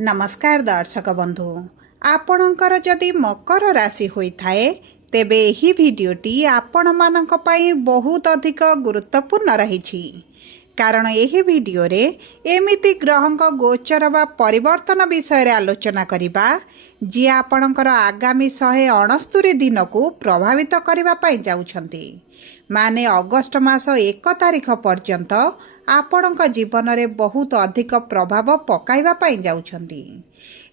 नमस्कार दर्शक बंधु आपणकर जदि मकर राशि होइथाए तेबे एही भिडियोटी आपण मानक पई बहुत अधिक गुरुत्वपूर्ण रही कारण एही भिडियो रे एमिति ग्रहंक गोचर बा परिवर्तन विषय रे आलोचना करिबा जी आपणकर आगामी 169 दिन को प्रभावित करबा पई जाउछंती माने अगस्त मास 1 तारिख पर्यंत आपणक जीवन में बहुत अधिक प्रभाव पकाइबा पई जाउछंती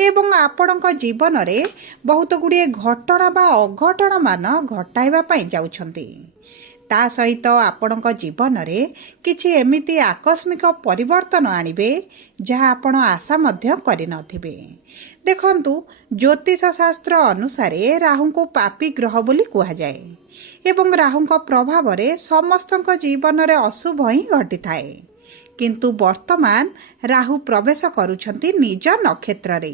एवं आपणक जीवन में बहुत गुड़िए घटना बा अघटन मान घटाइबा पई जाउछंती ता सहित आपणक जीवन में किछि एमिति आकस्मिक परिवर्तन आनिबे जहाँ आपण आशा मध्य करि नथिबे। देखंतु ज्योतिष शास्त्र अनुसार राहु को पापी ग्रह बोली कहा जाए एवं राहु प्रभाव रे समस्तक जीवन में अशुभ ही घटी थाए किंतु वर्तमान राहु प्रवेश करुछंती निज नक्षत्र रे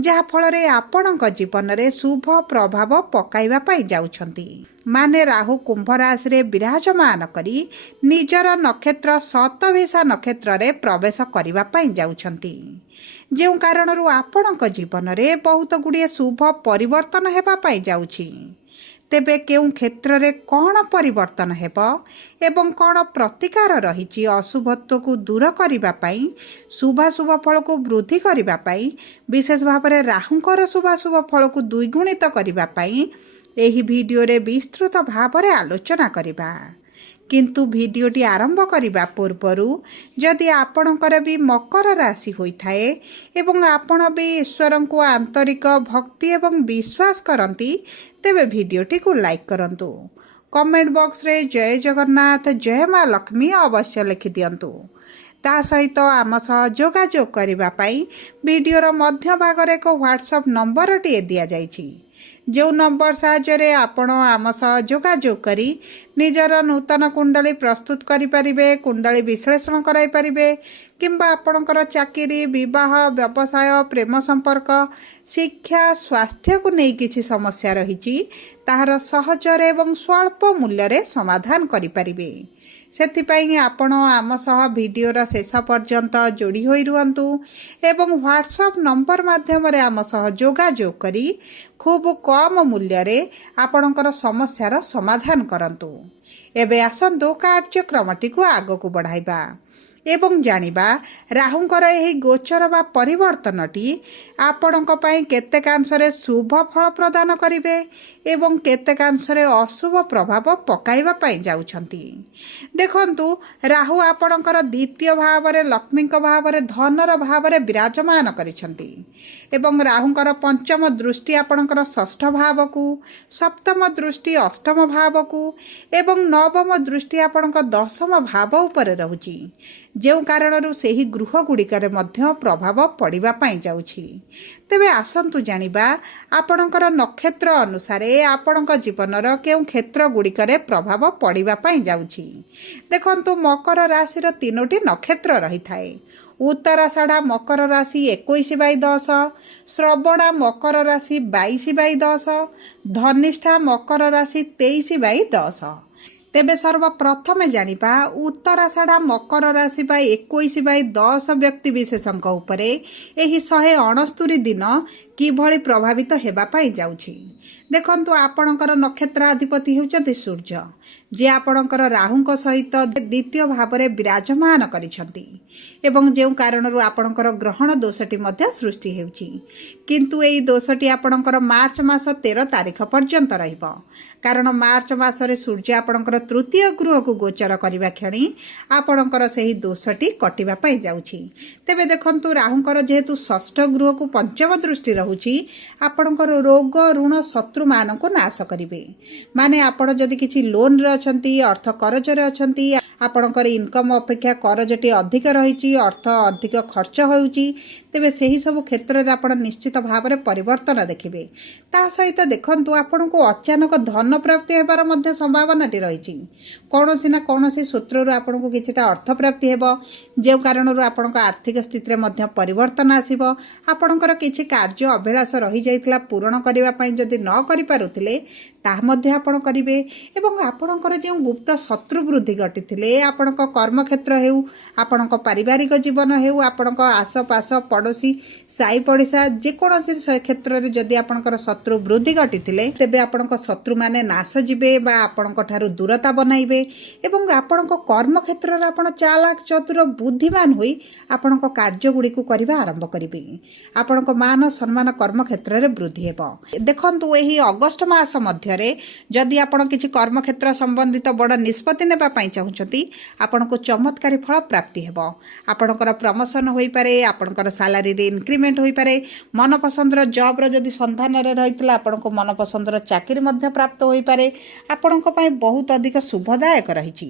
जहा फल रे आपणक जीवन में शुभ प्रभाव पकाइबा पई जाउछंती माने राहु कुंभ राशि रे विराजमान करी निजर नक्षत्र शतभिषा नक्षत्र रे प्रवेश करिबा पई जाउछंती जेउ कारणरू आपणक जीवन में बहुत गुड़िए शुभ परिवर्तन हेबा पई जाउछि तेबे केउं क्षेत्र रे कौन परिवर्तन हेब एवं कौन प्रतिकार रही अशुभत्व को दूर करने शुभाशुभ फल को वृद्धि करने विशेष भाव में राहुंकर शुभाशुभ फल को द्विगुणित करने एही भिडियो रे विस्तृत भाव में आलोचना करिबा किंतु भिडियोटी आरंभ करने पूर्वर जदि आपणकर भी मकर राशि होइथाए एवं आपण भी ईश्वर को आंतरिक भक्ति एवं विश्वास करती तेबे भिडियोटी को लाइक करंतु कमेंट बॉक्स रे जय जगन्नाथ जय माँ लक्ष्मी अवश्य लिखि दियंतु ता सहित आम सह जोगाजोग करबा पई भिडियोर मध्य भाग रे एक व्हाट्सएप नंबर टी दिया जाइछि जो नंबर साहाय्य आपण आम सह जोगाजोग करी निजर नूतन कुंडली प्रस्तुत करें कुंडली विश्लेषण कराइपारे किंबा आपणकर चाकरी विवाह व्यवसाय प्रेम संपर्क शिक्षा स्वास्थ्य को नहीं किसी समस्या रही ताहार सहजरे एवं स्वल्प मूल्य रे समाधान करिपारिबे सेथिपाई आपण आम सह भिडियोर शेष पर्यंत जोड़ी होई रुहंतु एवं व्हाट्सएप नंबर माध्यम रे आम सह जोगाजोग करी खूब कम मूल्य रे आपणकर समस्यार समाधान करंतु। एबे आसंतु कार्यक्रमटी को आगकू बढ़ाइबा एवं जानिबा राहुंकर एही गोचर बा परिवर्तनटी आपणक पई केतेकांशरे शुभ फल प्रदान करिवे एवं केतेकांशरे अशुभ प्रभाव पकाइबा पई जाउछंती। देखंतु राहु आपणकर द्वितीय भाव रे लक्ष्मीक भाव रे धनर भाव रे विराजमान करिसंती एवं राहुंकर पंचम दृष्टि आपणकर षष्ठ भाव को सप्तम दृष्टि अष्टम भाव को एवं नवम दृष्टि आपणक दशम भाव उपर रहुची जो कारणरू सेही गृह गुड़िकर मध्य प्रभाव पड़िबा पई जाउछि। तेबे आसंतु जानिबा आपणकर नक्षत्र अनुसार आपणक जीवनर केउं क्षेत्र गुड़िकर प्रभाव पड़िबा पई जाउछि। देखंतु मकर राशि तीनोटी नक्षत्र रही थाए उत्तराषाढ़ा मकर राशि 21/10 श्रवणा मकर राशि 22/10 धनिष्ठा मकर राशि 23/10 तेबे सर्वप्रथमे जानिबा उत्तराषाढ़ा मकर राशि 21/10 व्यक्ति विशेषंक उपरे एही 169 दिन किभଳି प्रभावित हेबा पाई जाउछि। देखंतु आपणकर नक्षत्राधिपति हेउचंती सूर्य जे आपणकर राहुंक सहित द्वितीय भाव में विराजमान करिसंती एवं जेउ कारणरू आपणकर ग्रहण दोषटी मध्य सृष्टि हेउछि किंतु एई दोषटी आपणकर मार्च मास 13 तारिख पर्यंत रहिबो कारण मार्च मासरे सूर्य आपणकर तृतीय गृह को गोचर करबा क्षणी आपणकर सेही दोषटी कटिबा पई जाउछि। तेबे देखंतु राहुंकर जेहेतु षष्ठ गृह को पंचम दृष्टि रहुछि आपणकर रोग ऋण शत्रु मानक नाश करिवे माने आपण जदि किछि लोन रे अछंती अर्थ करज रे अछंती आपणकर इनकम अपेक्षा करजटी अधिक रही अर्थ अधिक खर्च होउछि तेबे सेही सब क्षेत्र रे आपण निश्चित भाव में परिवर्तन देखिबे ता सहित देखंतु आपण को अचानक धन प्राप्ति हेबार मध्य संभावनाटी रही कौनसी ना कौनसी सूत्रରୁ आपको किछिटा अर्थ प्राप्ति हेबो जे कारणରୁ आपणक आर्थिक स्थिति मध्य परिवर्तन आसीबो आपणकर किछि कार्य अभिलाष रही जाइतला पूर्ण करिबा पई जदि न करि पारुथिले ତାହା ମଧ୍ୟ ଆପଣ କରିବେ। ଏବଂ ଆପଣଙ୍କର ଯେଉଁ ଗୁପ୍ତ ଶତ୍ରୁ ବୃଦ୍ଧି ଘଟିଥିଲେ, ଆପଣଙ୍କ କର୍ମକ୍ଷେତ୍ର ହେଉ, ଆପଣଙ୍କ ପାରିବାରିକ ଜୀବନ ହେଉ, ଆପଣଙ୍କ ଆସପାସ ପଡ଼ୋଶୀ ସାଇ ପଡ଼ିଶା ଯେକୌଣସି କ୍ଷେତ୍ରରେ ଯଦି ଆପଣଙ୍କର ଶତ୍ରୁ ବୃଦ୍ଧି ଘଟିଥିଲେ, ତେବେ ଆପଣଙ୍କ ଶତ୍ରୁମାନେ ନାଶ ଯିବେ ବା ଆପଣଙ୍କ ଠାରୁ ଦୂରତା ବନାଇବେ। ଏବଂ ଆପଣଙ୍କ କର୍ମକ୍ଷେତ୍ରରେ ଆପଣ ଚାଲାକ ଚତୁର ବୁଦ୍ଧିମାନ ହୋଇ ଆପଣଙ୍କ କାର୍ଯ୍ୟଗୁଡ଼ିକୁ କରିବା ଆରମ୍ଭ କରିବେ। ଆପଣଙ୍କ ମାନ ସମ୍ମାନ କର୍ମକ୍ଷେତ୍ରରେ ବୃଦ୍ଧି ହେବ। ଦେଖନ୍ତୁ, ଏହି ଅଗଷ୍ଟ ମାସ ମଧ୍ୟରେ ଯଦି ଆପଣ କିଛି କର୍ମକ୍ଷେତ୍ର ସମ୍ବନ୍ଧିତ ବଡ଼ ନିଷ୍ପତ୍ତି ନେବା ପାଇଁ ଚାହୁଁଛନ୍ତି, ଆପଣଙ୍କୁ ଚମତ୍କାରୀ ଫଳ ପ୍ରାପ୍ତି ହେବ। ଆପଣଙ୍କର ପ୍ରମୋସନ ହୋଇପାରେ, ଆପଣଙ୍କର ସାଲାରୀରେ ଇନକ୍ରିମେଣ୍ଟ ହୋଇପାରେ, ମନପସନ୍ଦର ଜବ୍ର ଯଦି ସନ୍ଧାନରେ ରହିଥିଲା ଆପଣଙ୍କୁ ମନପସନ୍ଦର ଚାକିରି ମଧ୍ୟ ପ୍ରାପ୍ତ ହୋଇପାରେ। ଆପଣଙ୍କ ପାଇଁ ବହୁତ ଅଧିକ ଶୁଭଦାୟକ ରହିଛି।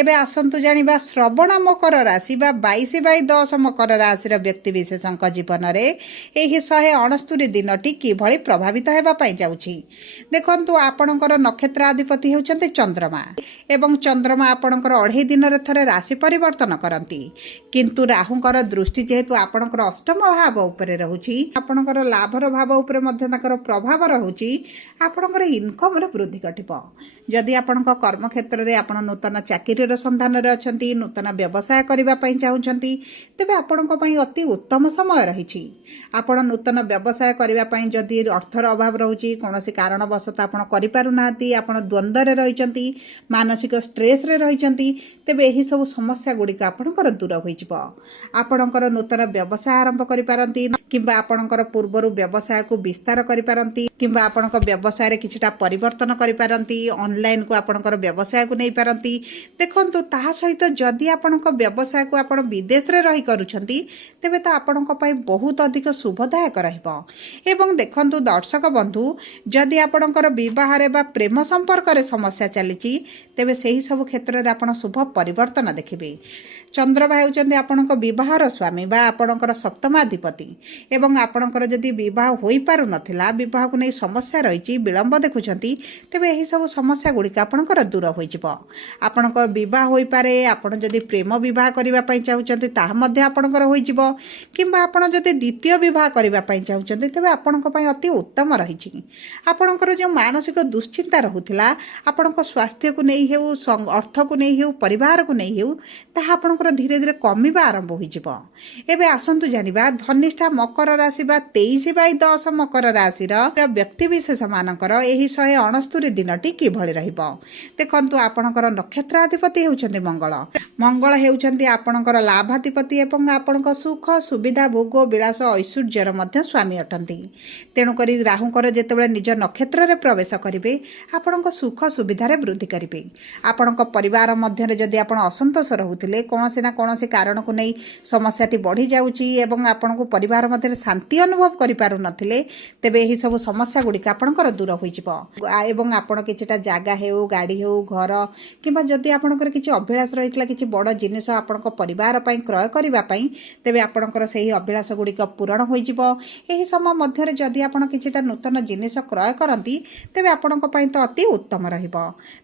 ଏବେ ଆସନ୍ତୁ ଜାଣିବା ଶ୍ରବଣ ମକର ରାଶି ବା 22/10 ମକର ରାଶିର ବ୍ୟକ୍ତିବିଶେଷଙ୍କ ଜୀବନରେ ଏହି 169 ଦିନଟି କିଭଳି ପ୍ରଭାବିତ ହେବା ପାଇଁ ଯାଉଛି। ଦେଖନ୍ତୁ, ଆପଣଙ୍କର ନକ୍ଷତ୍ରାଧିପତି ହେଉଛନ୍ତି ଚନ୍ଦ୍ରମା ଏବଂ ଚନ୍ଦ୍ରମା ଆପଣଙ୍କର 2.5 ଦିନରେ ଥରେ ରାଶି ପରିବର୍ତ୍ତନ କରନ୍ତି। କିନ୍ତୁ ରାହୁଙ୍କର ଦୃଷ୍ଟି ଯେହେତୁ ଆପଣଙ୍କର ଅଷ୍ଟମ ଭାବ ଉପରେ ରହୁଛି, ଆପଣଙ୍କର ଲାଭର ଭାବ ଉପରେ ମଧ୍ୟ ତାଙ୍କର ପ୍ରଭାବ ରହୁଛି। ଆପଣଙ୍କର ଇନକମ୍ରେ ବୃଦ୍ଧି ଘଟିବ। ଯଦି ଆପଣଙ୍କ କର୍ମକ୍ଷେତ୍ରରେ ଆପଣ ନୂତନ ଚାକିରିର ସନ୍ଧାନରେ ଅଛନ୍ତି, ନୂତନ ବ୍ୟବସାୟ କରିବା ପାଇଁ ଚାହୁଁଛନ୍ତି, ତେବେ ଆପଣଙ୍କ ପାଇଁ ଅତି ଉତ୍ତମ ସମୟ ରହିଛି। ଆପଣ ନୂତନ ବ୍ୟବସାୟ କରିବା ପାଇଁ ଯଦି ଅର୍ଥର ଅଭାବ ରହୁଛି, କୌଣସି କାରଣବଶତଃ ଆପଣ କରିପାରୁନାହାନ୍ତି, ଆପଣ ଦ୍ୱନ୍ଦ୍ୱରେ ରହିଛନ୍ତି, ମାନସିକ ଷ୍ଟ୍ରେସ୍ରେ ରହିଛନ୍ତି, ତେବେ ଏହିସବୁ ସମସ୍ୟା ଗୁଡ଼ିକ ଆପଣଙ୍କର ଦୂର ହୋଇଯିବ। ଆପଣଙ୍କର ନୂତନ ବ୍ୟବସାୟ ଆରମ୍ଭ କରିପାରନ୍ତି କିମ୍ବା ଆପଣଙ୍କର ପୂର୍ବରୁ ବ୍ୟବସାୟକୁ ବିସ୍ତାର କରିପାରନ୍ତି କିମ୍ବା ଆପଣଙ୍କ ବ୍ୟବସାୟରେ କିଛିଟା ପରିବର୍ତ୍ତନ କରିପାରନ୍ତି, ଅନଲାଇନ୍କୁ ଆପଣଙ୍କର ବ୍ୟବସାୟକୁ ନେଇପାରନ୍ତି। ଦେଖନ୍ତୁ, ତାହା ସହିତ ଯଦି ଆପଣଙ୍କ ବ୍ୟବସାୟକୁ ଆପଣ ବିଦେଶରେ ରହି କରୁଛନ୍ତି, ତେବେ ତ ଆପଣଙ୍କ ପାଇଁ ବହୁତ ଅଧିକ ଶୁଭଦାୟକ ରହିବ। ଏବଂ ଦେଖନ୍ତୁ ଦର୍ଶକ ବନ୍ଧୁ, ଯଦି ଆପଣଙ୍କର ବିବାହରେ ବା ପ୍ରେମ ସମ୍ପର୍କରେ ସମସ୍ୟା ଚାଲିଛି, ତେବେ ସେହି ସବୁ କ୍ଷେତ୍ରରେ ଆପଣ ଶୁଭ ପରିବର୍ତ୍ତନ ଦେଖିବେ। ଚନ୍ଦ୍ରମା ହେଉଛନ୍ତି ଆପଣଙ୍କ ବିବାହର ସ୍ୱାମୀ ବା ଆପଣଙ୍କର ସପ୍ତମାଧିପତି। ଏବଂ ଆପଣଙ୍କର ଯଦି ବିବାହ ହୋଇପାରୁନଥିଲା, ବିବାହକୁ ନେଇ ସମସ୍ୟା ରହିଛି, ବିଳମ୍ବ ଦେଖୁଛନ୍ତି, ତେବେ ଏହିସବୁ ସମସ୍ୟା ଗୁଡ଼ିକ ଆପଣଙ୍କର ଦୂର ହୋଇଯିବ। ଆପଣଙ୍କ ବିବାହ ହୋଇପାରେ, ଆପଣ ଯଦି ପ୍ରେମ ବିବାହ କରିବା ପାଇଁ ଚାହୁଁଛନ୍ତି ତାହା ମଧ୍ୟ ଆପଣଙ୍କର ହୋଇଯିବ। କିମ୍ବା ଆପଣ ଯଦି ଦ୍ୱିତୀୟ ବିବାହ କରିବା ପାଇଁ ଚାହୁଁଛନ୍ତି, ତେବେ ଆପଣଙ୍କ ପାଇଁ ଅତି ଉତ୍ତମ ରହିଛି। ଆପଣଙ୍କର ଯେଉଁ ମାନସିକ ଦୁଶ୍ଚିନ୍ତା ରହୁଥିଲା, ଆପଣଙ୍କ ସ୍ୱାସ୍ଥ୍ୟକୁ ନେଇ ହେଉ, ଅର୍ଥକୁ ନେଇ ହେଉ, ପରିବାରକୁ ନେଇ ହେଉ, ତାହା ଆପଣଙ୍କର ଧୀରେ ଧୀରେ କମିବା ଆରମ୍ଭ ହୋଇଯିବ। ଏବେ ଆସନ୍ତୁ ଜାଣିବା ଧନିଷ୍ଠା ମକର ରାଶି ବା 23/10 ମକର ରାଶିର ବ୍ୟକ୍ତିବିଶେଷମାନଙ୍କର ଏହି 169 ଦିନଟି କିଭଳି ରହିବ। ଦେଖନ୍ତୁ, ଆପଣଙ୍କର ନକ୍ଷତ୍ରାଧିପତି ହେଉଛନ୍ତି ମଙ୍ଗଳ। ମଙ୍ଗଳ ହେଉଛନ୍ତି ଆପଣଙ୍କର ଲାଭାଧିପତି ଏବଂ ଆପଣଙ୍କ ସୁଖ ସୁବିଧା ଭୋଗ ବିଳାସ ଐଶ୍ୱର୍ଯ୍ୟର ମଧ୍ୟ ସ୍ୱାମୀ ଅଟନ୍ତି। ତେଣୁକରି ରାହୁଙ୍କର ଯେତେବେଳେ ନିଜ ନକ୍ଷତ୍ରରେ ପ୍ରବେଶ କରିବେ, ଆପଣଙ୍କ ସୁଖ ସୁବିଧାରେ ବୃଦ୍ଧି କରିବେ। ଆପଣଙ୍କ ପରିବାର ମଧ୍ୟରେ ଯଦି ଆପଣ ଅସନ୍ତୋଷ ରହୁଥିଲେ, କୌଣସି ନା କୌଣସି କାରଣକୁ ନେଇ ସମସ୍ୟାଟି ବଢ଼ିଯାଉଛି ଏବଂ ଆପଣଙ୍କୁ ପରିବାର ମଧ୍ୟରେ ଶାନ୍ତି ଅନୁଭବ କରିପାରୁନଥିଲେ, ତେବେ ଏହିସବୁ ସମସ୍ୟା ଗୁଡ଼ିକ ଆପଣଙ୍କର ଦୂର ହୋଇଯିବ। ଏବଂ ଆପଣ କିଛିଟା ଜାଗା ହେଉ, ଗାଡ଼ି ହେଉ, ଘର କିମ୍ବା ଯଦି ଆପଣଙ୍କର କିଛି ଅଭିଳାଷ ରହିଥିଲା କିଛି ବଡ଼ ଜିନିଷ ଆପଣଙ୍କ ପରିବାର ପାଇଁ କ୍ରୟ କରିବା ପାଇଁ, ତେବେ ଆପଣଙ୍କର ସେହି ଅଭିଳାଷ ଗୁଡ଼ିକ ପୂରଣ ହୋଇଯିବ। ଏହି ସମୟ ମଧ୍ୟରେ ଯଦି ଆପଣ କିଛିଟା ନୂତନ ଜିନିଷ କ୍ରୟ କରନ୍ତି, ତେବେ ଆପଣଙ୍କ ପାଇଁ ତ ଅତି ଉତ୍ତମ ରହିବ।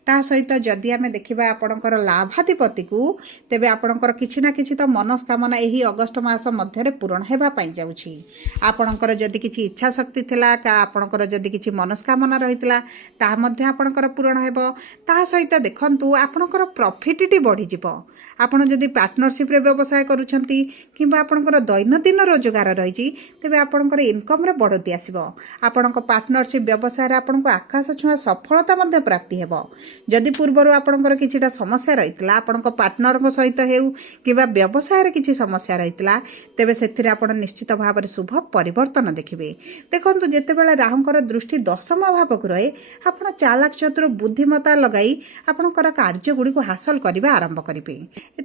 ତା ସହିତ ଯଦି ଆମେ ଦେଖିବା ଆପଣଙ୍କର ଲାଭାଧିପତିକୁ, ତେବେ ଆପଣଙ୍କର କିଛି ନା କିଛି ତ ମନସ୍କାମନା ଏହି ଅଗଷ୍ଟ ମାସ ମଧ୍ୟରେ ପୂରଣ ହେବା ପାଇଁ ଯାଉଛି। ଆପଣଙ୍କର ଯଦି କିଛି ଇଚ୍ଛା ଶକ୍ତି ଥିଲା, ଆପଣଙ୍କର ଯଦି କିଛି ମନସ୍କାମନା ରହିଥିଲା, ତାହା ମଧ୍ୟ ଆପଣଙ୍କର ପୂରଣ ହେବ। ତାହା ସହିତ ଦେଖନ୍ତୁ, ଆପଣଙ୍କର ପ୍ରଫିଟଟି ବଢ଼ିଯିବ। ଆପଣ ଯଦି ପାର୍ଟନରସିପ୍ରେ ବ୍ୟବସାୟ କରୁଛନ୍ତି କିମ୍ବା ଆପଣଙ୍କର ଦୈନନ୍ଦିନ ରୋଜଗାର ରହିଛି, ତେବେ ଆପଣଙ୍କର ଇନକମ୍ରେ ବଢ଼ତି ଆସିବ। ଆପଣଙ୍କ ପାର୍ଟନରସିପ୍ ବ୍ୟବସାୟରେ ଆପଣଙ୍କୁ ଆକାଶ ଛୁଆଁ ସଫଳତା ମଧ୍ୟ ପ୍ରାପ୍ତି ହେବ। ଯଦି ପୂର୍ବରୁ ଆପଣଙ୍କର କିଛିଟା ସମସ୍ୟା ରହିଥିଲା, ଆପଣଙ୍କ ପାର୍ଟନରଙ୍କ ସହିତ ହେଉ କିମ୍ବା ବ୍ୟବସାୟରେ କିଛି ସମସ୍ୟା ରହିଥିଲା, ତେବେ ସେଥିରେ ଆପଣ ନିଶ୍ଚିତ ଭାବରେ ଶୁଭ ପରିବର୍ତ୍ତନ ଦେଖିବେ। ଦେଖନ୍ତୁ, ଯେତେବେଳେ ରାହୁଙ୍କର ଦୃଷ୍ଟି 10ମ ଭାବକୁ ରହେ, ଆପଣ ଚାଲାକ ଚତୁର ବୁଦ୍ଧିମତା ଲଗାଇ ଆପଣଙ୍କର କାର୍ଯ୍ୟଗୁଡ଼ିକୁ ହାସଲ କରିବା ଆରମ୍ଭ କରିବେ।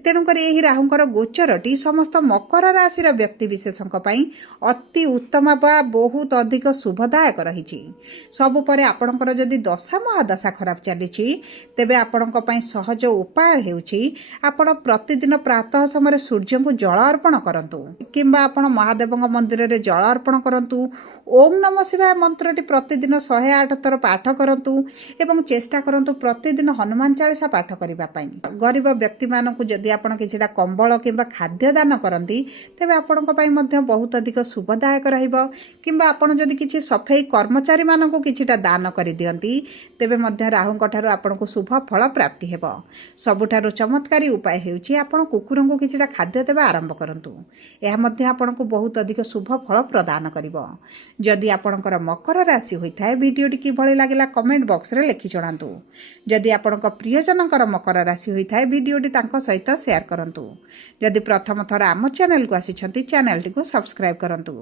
ତେଣୁକରି ଏହି ରାହୁଙ୍କର ଗୋଚରଟି ସମସ୍ତ ମକର ରାଶିର ବ୍ୟକ୍ତିବିଶେଷଙ୍କ ପାଇଁ ଅତି ଉତ୍ତମ ବା ବହୁତ ଅଧିକ ଶୁଭଦାୟକ ରହିଛି। ସବୁ ପରେ ଆପଣଙ୍କର ଯଦି ଦଶା ମହାଦଶା ଖରାପ ଚାଲିଛି, ତେବେ ଆପଣଙ୍କ ପାଇଁ ସହଜ ଉପାୟ ହେଉଛି ଆପଣ ପ୍ରତିଦିନ ପ୍ରାତଃ ସମୟରେ ସୂର୍ଯ୍ୟଙ୍କୁ ଜଳ ଅର୍ପଣ କରନ୍ତୁ କିମ୍ବା ଆପଣ ମହାଦେବଙ୍କ ମନ୍ଦିରରେ ଜଳ ଅର୍ପଣ କରନ୍ତୁ। ଓମ୍ ନମ ଶିବାୟ ମନ୍ତ୍ରଟି ପ୍ରତିଦିନ 108 ଥର ପାଠ କରନ୍ତୁ ଏବଂ ଚେଷ୍ଟା କରନ୍ତୁ ପ୍ରତିଦିନ ହନୁମାନ ଚାଳିଶା ପାଠ କରିବା ପାଇଁ। ଗରିବ ବ୍ୟକ୍ତିମାନଙ୍କୁ ଯଦି ଆପଣ କିଛିଟା କମ୍ବଳ କିମ୍ବା ଖାଦ୍ୟ ଦାନ କରନ୍ତି ତେବେ ଆପଣଙ୍କ ପାଇଁ ମଧ୍ୟ ବହୁତ ଅଧିକ ଶୁଭଦାୟକ ରହିବ। କିମ୍ବା ଆପଣ ଯଦି କିଛି ସଫେଇ କର୍ମଚାରୀମାନଙ୍କୁ କିଛିଟା ଦାନ କରିଦିଅନ୍ତି ତେବେ ମଧ୍ୟ ରାହୁଙ୍କ ଠାରୁ ଆପଣଙ୍କୁ ଶୁଭ ଫଳ ପ୍ରାପ୍ତି ହେବ। ସବୁଠାରୁ ଚମତ୍କାରୀ ଉପାୟ ହେଉଛି ଆପଣ କୁକୁରଙ୍କୁ କିଛିଟା ଖାଦ୍ୟ ଦେବା ଆରମ୍ଭ କରନ୍ତୁ। ଏହା ମଧ୍ୟ ଆପଣଙ୍କୁ ବହୁତ ଅଧିକ ଶୁଭ ଫଳ ପ୍ରଦାନ କରିବ। ଯଦି ଆପଣଙ୍କର ମକର ରାଶି ହୋଇଥାଏ ଭିଡ଼ିଓଟି କିଭଳି ଲାଗିଲା କମେଣ୍ଟ ବକ୍ସରେ ଲେଖି ଜଣାନ୍ତୁ। ଯଦି ଆପଣଙ୍କ ପ୍ରିୟଜନଙ୍କର ମକର ରାଶି ହୋଇଥାଏ ଭିଡ଼ିଓଟି ତାଙ୍କ ସହିତ ସେୟାର କରନ୍ତୁ। ଯଦି ପ୍ରଥମ ଥର ଆମ ଚ୍ୟାନେଲକୁ ଆସିଛନ୍ତି ଚ୍ୟାନେଲଟିକୁ ସବସ୍କ୍ରାଇବ୍ କରନ୍ତୁ।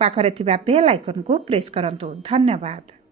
ପାଖରେ ଥିବା ବେଲ୍ ଆଇକନକୁ ପ୍ରେସ୍ କରନ୍ତୁ। ଧନ୍ୟବାଦ।